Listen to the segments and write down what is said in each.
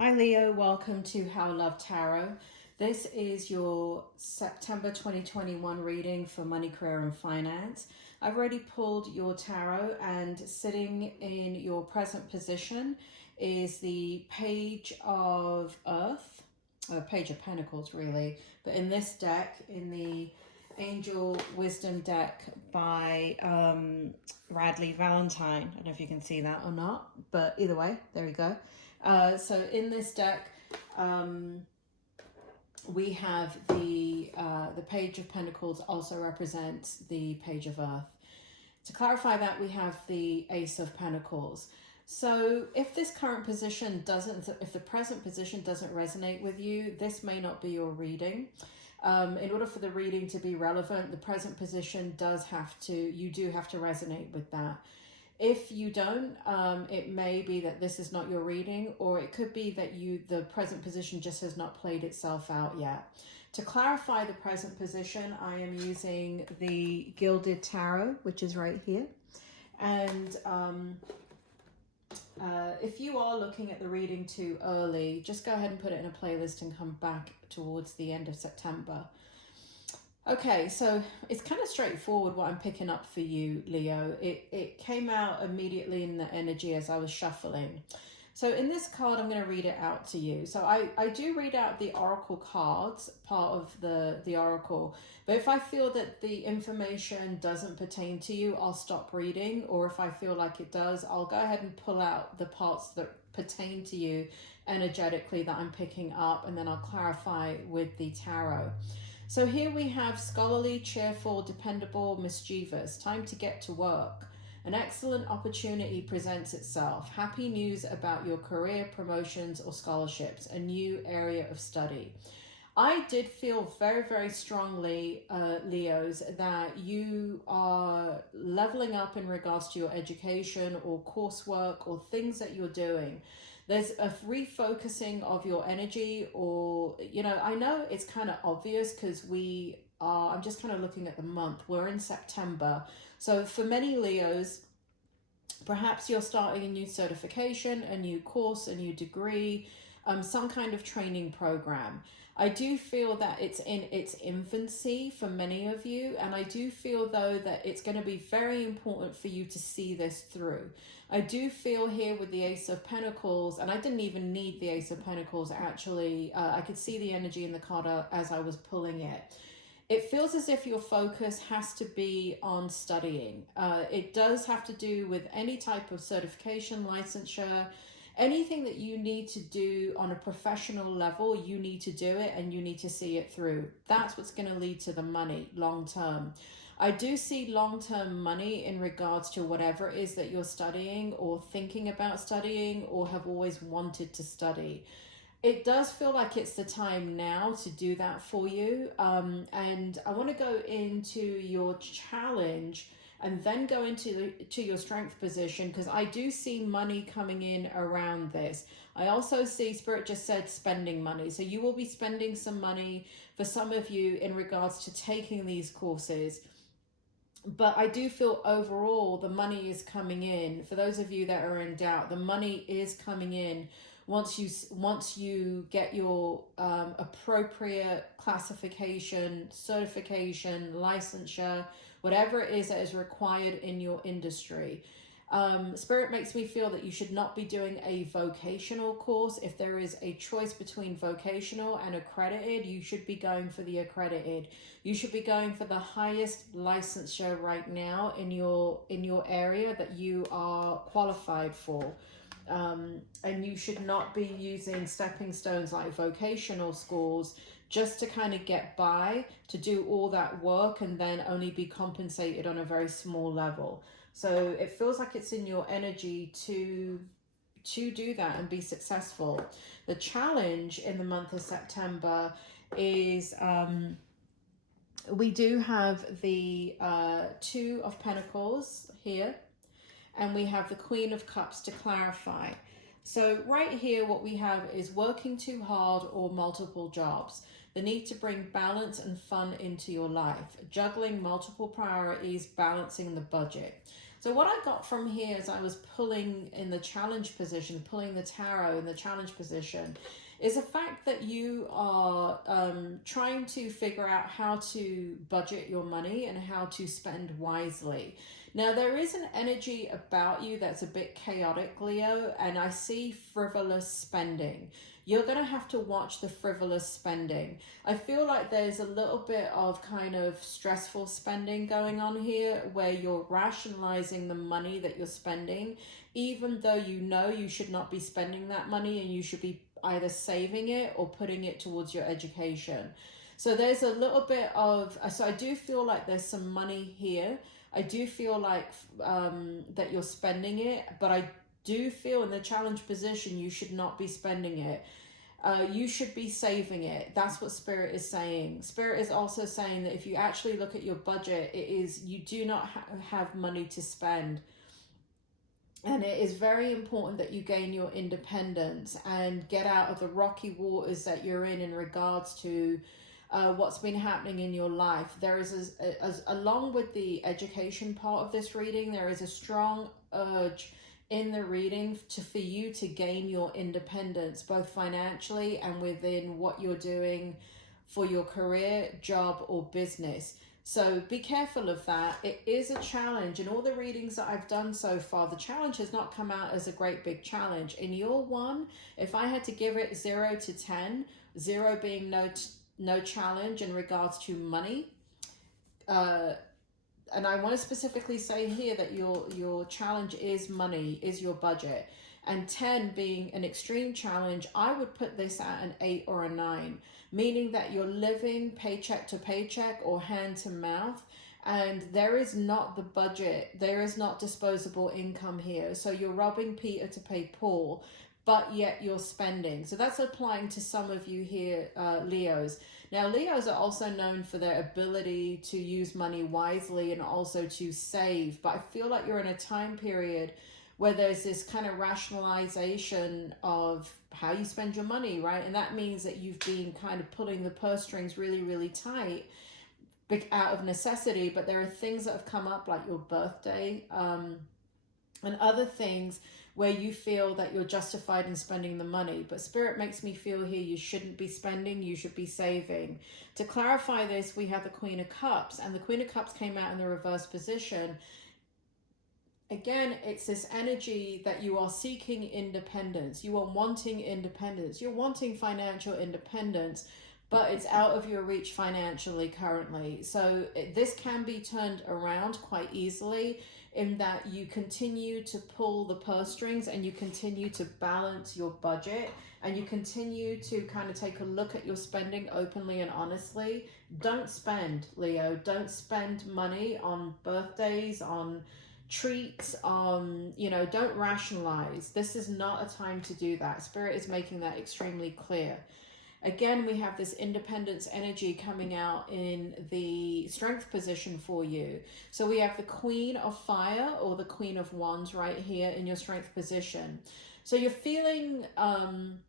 Hi Leo, welcome to How Love Tarot. This is your September 2021 reading for money, career and finance. I've already pulled your tarot, and sitting in your present position is the Page of Earth, or Page of Pentacles really, but in this deck, in the Angel Wisdom deck by Radley Valentine. I don't know if you can see that or not, but either way, there we go. So in this deck, we have the Page of Pentacles also represents the Page of Earth. To clarify that, we have the Ace of Pentacles. So if this current position doesn't, if the present position doesn't resonate with you, this may not be your reading. In order for the reading to be relevant, the present position does have to, you do have to resonate with that. If you don't, it may be that this is not your reading, or it could be that the present position just has not played itself out yet. To clarify the present position, I am using the Gilded Tarot, which is right here. And if you are looking at the reading too early, just go ahead and put it in a playlist and come back towards the end of September. Okay, so it's kind of straightforward what I'm picking up for you, Leo. It came out immediately in the energy as I was shuffling. So in this card, I'm going to read it out to you. So I do read out the oracle cards, part of the oracle. But if I feel that the information doesn't pertain to you, I'll stop reading. Or if I feel like it does, I'll go ahead and pull out the parts that pertain to you energetically that I'm picking up. And then I'll clarify with the tarot. So here we have scholarly, cheerful, dependable, mischievous. Time to get to work. An excellent opportunity presents itself. Happy news about your career, promotions, or scholarships. A new area of study. I did feel very, very strongly, Leos, that you are leveling up in regards to your education or coursework or things that you're doing. There's a refocusing of your energy, or, you know, I know it's kind of obvious because I'm just kind of looking at the month. We're in September. So for many Leos, perhaps you're starting a new certification, a new course, a new degree, some kind of training program. I do feel that it's in its infancy for many of you, and I do feel though that it's going to be very important for you to see this through. I do feel here with the Ace of Pentacles, and I didn't even need the Ace of Pentacles actually, I could see the energy in the card as I was pulling it. It feels as if your focus has to be on studying. It does have to do with any type of certification, licensure, anything that you need to do on a professional level. You need to do it and you need to see it through. That's what's going to lead to the money long term. I do see long-term money in regards to whatever it is that you're studying or thinking about studying or have always wanted to study. It does feel like it's the time now to do that for you. And I want to go into your challenge and then go into your strength position, because I do see money coming in around this. I also see, Spirit just said, spending money. So you will be spending some money for some of you in regards to taking these courses. But I do feel overall the money is coming in. For those of you that are in doubt, the money is coming in once you get your appropriate classification, certification, licensure, whatever it is that is required in your industry. Spirit makes me feel that you should not be doing a vocational course. If there is a choice between vocational and accredited, you should be going for the accredited. You should be going for the highest licensure right now in your area that you are qualified for. And you should not be using stepping stones like vocational schools just to kind of get by, to do all that work and then only be compensated on a very small level. So it feels like it's in your energy to do that and be successful. The challenge in the month of September is we do have the Two of Pentacles here, and we have the Queen of Cups to clarify. So right here, what we have is working too hard or multiple jobs. The need to bring balance and fun into your life. Juggling multiple priorities, balancing the budget. So what I got from here as I was pulling in the challenge position, pulling the tarot in the challenge position, is the fact that you are trying to figure out how to budget your money and how to spend wisely. Now, there is an energy about you that's a bit chaotic, Leo, and I see frivolous spending. You're going to have to watch the frivolous spending. I feel like there's a little bit of kind of stressful spending going on here where you're rationalizing the money that you're spending, even though you know you should not be spending that money and you should be either saving it or putting it towards your education. So there's a little bit of, so I do feel like there's some money here. I do feel like that you're spending it, but I do feel in the challenge position you should not be spending it. You should be saving it. That's what Spirit is saying. Spirit is also saying that if you actually look at your budget, it is you do not have money to spend. And it is very important that you gain your independence and get out of the rocky waters that you're in regards to what's been happening in your life. There is, along with the education part of this reading, there is a strong urge in the reading for you to gain your independence, both financially and within what you're doing for your career, job, or business. So be careful of that. It is a challenge. In all the readings that I've done so far, the challenge has not come out as a great big challenge. In your one, if I had to give it 0 to 10, 0 being no challenge in regards to money, and I want to specifically say here that your challenge is money, is your budget, and 10 being an extreme challenge, I would put this at an 8 or a 9, meaning that you're living paycheck to paycheck or hand to mouth, and there is not the budget, there is not disposable income here. So you're robbing Peter to pay Paul, but yet you're spending. So that's applying to some of you here, Leos. Now, Leos are also known for their ability to use money wisely and also to save. But I feel like you're in a time period where there's this kind of rationalization of how you spend your money, right? And that means that you've been kind of pulling the purse strings really, really tight out of necessity. But there are things that have come up like your birthday and other things where you feel that you're justified in spending the money. But Spirit makes me feel here you shouldn't be spending, you should be saving. To clarify this, we have the Queen of Cups, and the Queen of Cups came out in the reverse position. Again, it's this energy that you are seeking independence. You are wanting independence. You're wanting financial independence, but it's out of your reach financially currently. So this can be turned around quite easily in that you continue to pull the purse strings and you continue to balance your budget and you continue to kind of take a look at your spending openly and honestly. Don't spend, Leo. Don't spend money on birthdays, on treats, don't rationalize. This is not a time to do that. Spirit is making that extremely clear. Again, we have this independence energy coming out in the strength position for you. So we have the Queen of Fire or the Queen of Wands right here in your strength position. So you're feeling, I'm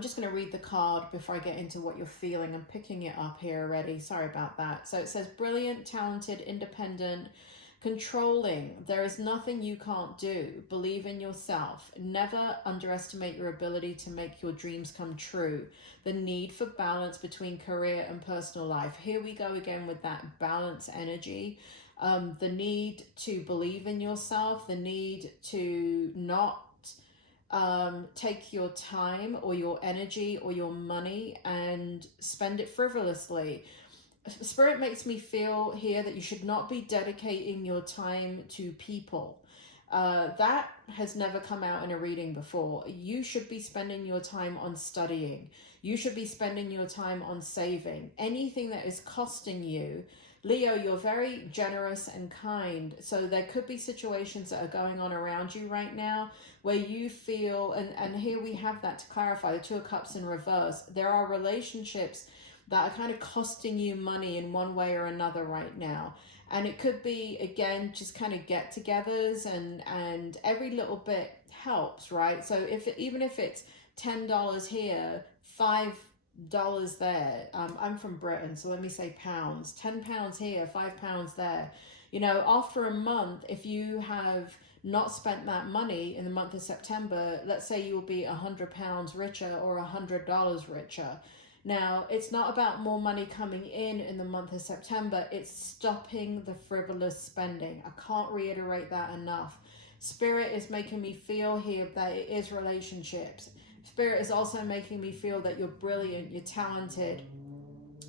just going to read the card before I get into what you're feeling. I'm picking it up here already. Sorry about that. So it says brilliant, talented, independent, controlling. There is nothing you can't do. Believe in yourself. Never underestimate your ability to make your dreams come true. The need for balance between career and personal life. Here we go again with that balance energy. The need to believe in yourself. The need to not take your time or your energy or your money and spend it frivolously. Spirit makes me feel here that you should not be dedicating your time to people. That has never come out in a reading before. You should be spending your time on studying. You should be spending your time on saving. Anything that is costing you. Leo, you're very generous and kind. So there could be situations that are going on around you right now where you feel, and here we have that to clarify, the Two of Cups in reverse. There are relationships that are kind of costing you money in one way or another right now. And it could be, again, just kind of get-togethers and every little bit helps, right? So even if it's $10 here, $5 there. I'm from Britain, so let me say pounds. £10 here, £5 there. You know, after a month, if you have not spent that money in the month of September, let's say you'll be £100 richer or $100 richer. Now, it's not about more money coming in the month of September. It's stopping the frivolous spending. I can't reiterate that enough. Spirit is making me feel here that it is relationships. Spirit is also making me feel that you're brilliant, you're talented.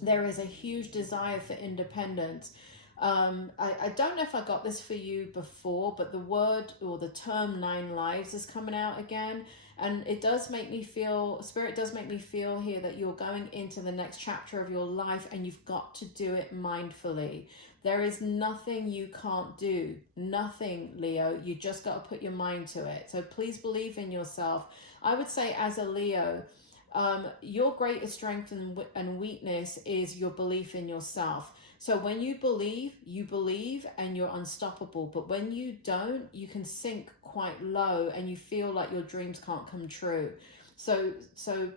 There is a huge desire for independence. I don't know if I got this for you before, but the word or the term 9 lives is coming out again. And it does make me feel, Spirit does make me feel here that you're going into the next chapter of your life, and you've got to do it mindfully. There is nothing you can't do. Nothing, Leo. You just got to put your mind to it. So please believe in yourself. I would say as a Leo, your greatest strength and weakness is your belief in yourself. So when you believe and you're unstoppable. But when you don't, you can sink quite low and you feel like your dreams can't come true. So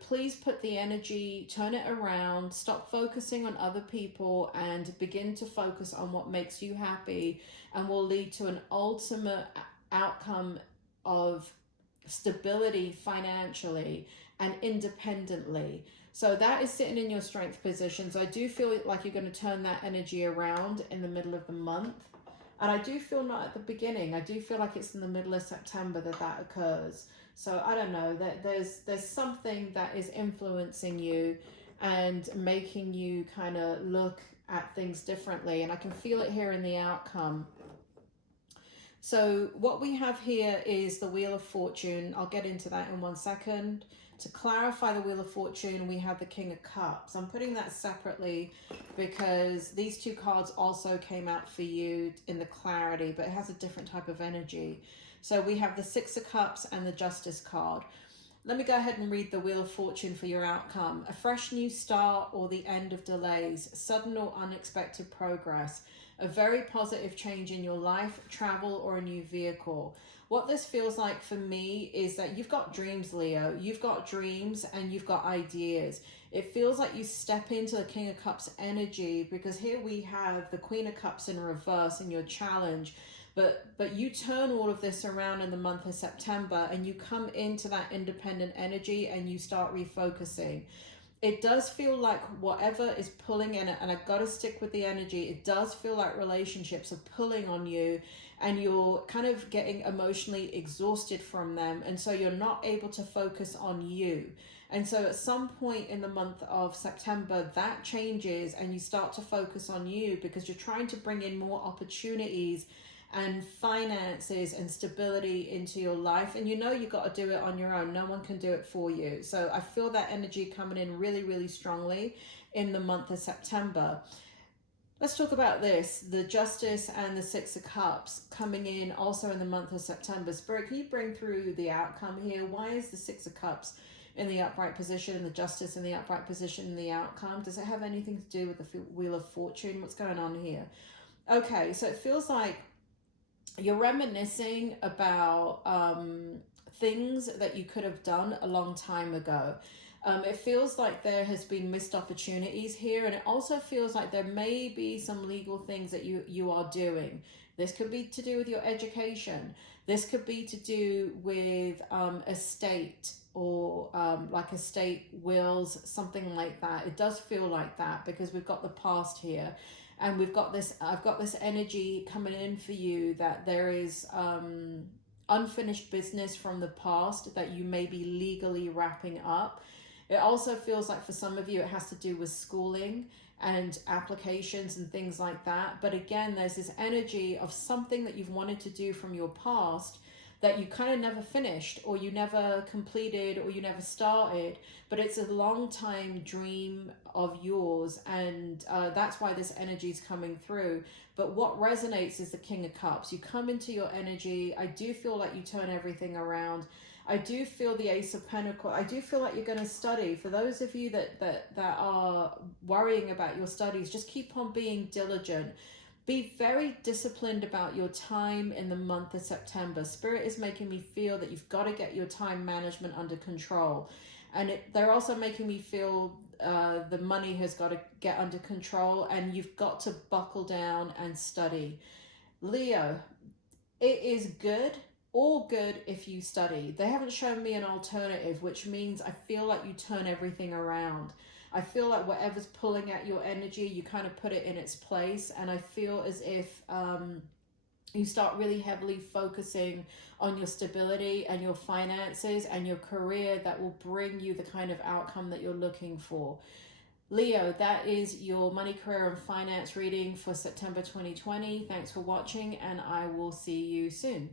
please put the energy, turn it around, stop focusing on other people and begin to focus on what makes you happy and will lead to an ultimate outcome of stability financially and independently. So that is sitting in your strength position. So I do feel like you're going to turn that energy around in the middle of the month. And I do feel not at the beginning. I do feel like it's in the middle of September that occurs. So I don't know, that there's something that is influencing you and making you kind of look at things differently. And I can feel it here in the outcome. So what we have here is the Wheel of Fortune. I'll get into that in 1 second. To clarify the Wheel of Fortune, we have the King of Cups. I'm putting that separately because these two cards also came out for you in the clarity, but it has a different type of energy. So we have the Six of Cups and the Justice card. Let me go ahead and read the Wheel of Fortune for your outcome. A fresh new start or the end of delays, sudden or unexpected progress, a very positive change in your life, travel, or a new vehicle. What this feels like for me is that you've got dreams, Leo. You've got dreams and you've got ideas. It feels like you step into the King of Cups energy because here we have the Queen of Cups in reverse in your challenge. But you turn all of this around in the month of September and you come into that independent energy and you start refocusing. It does feel like whatever is pulling in it, and I've got to stick with the energy, it does feel like relationships are pulling on you and you're kind of getting emotionally exhausted from them. And so you're not able to focus on you. And so at some point in the month of September, that changes and you start to focus on you because you're trying to bring in more opportunities and finances and stability into your life. And you know you've got to do it on your own. No one can do it for you. So I feel that energy coming in really, really strongly in the month of September. Let's talk about this. The Justice and the Six of Cups coming in also in the month of September. Spirit, can you bring through the outcome here? Why is the Six of Cups in the upright position and the Justice in the upright position in the outcome? Does it have anything to do with the Wheel of Fortune? What's going on here? Okay, so it feels like you're reminiscing about things that you could have done a long time ago. It feels like there has been missed opportunities here, and it also feels like there may be some legal things that you are doing. This could be to do with your education. This could be to do with estate or like estate wills, something like that. It does feel like that because we've got the past here. And we've got this, I've got this energy coming in for you that there is unfinished business from the past that you may be legally wrapping up. It also feels like for some of you, it has to do with schooling and applications and things like that. But again, there's this energy of something that you've wanted to do from your past that you kind of never finished or you never completed or you never started, but it's a long time dream of yours, and that's why this energy is coming through. But what resonates is the King of Cups. You come into your energy. I do feel like you turn everything around. I do feel the Ace of Pentacles. I do feel like you're going to study. For those of you that are worrying about your studies, just keep on being diligent. Be very disciplined about your time in the month of September. Spirit is making me feel that you've got to get your time management under control. And they're also making me feel the money has got to get under control and you've got to buckle down and study. Leo, it is good, all good if you study. They haven't shown me an alternative, which means I feel like you turn everything around. I feel like whatever's pulling at your energy, you kind of put it in its place. And I feel as if you start really heavily focusing on your stability and your finances and your career that will bring you the kind of outcome that you're looking for. Leo, that is your money, career, and finance reading for September 2020. Thanks for watching, and I will see you soon.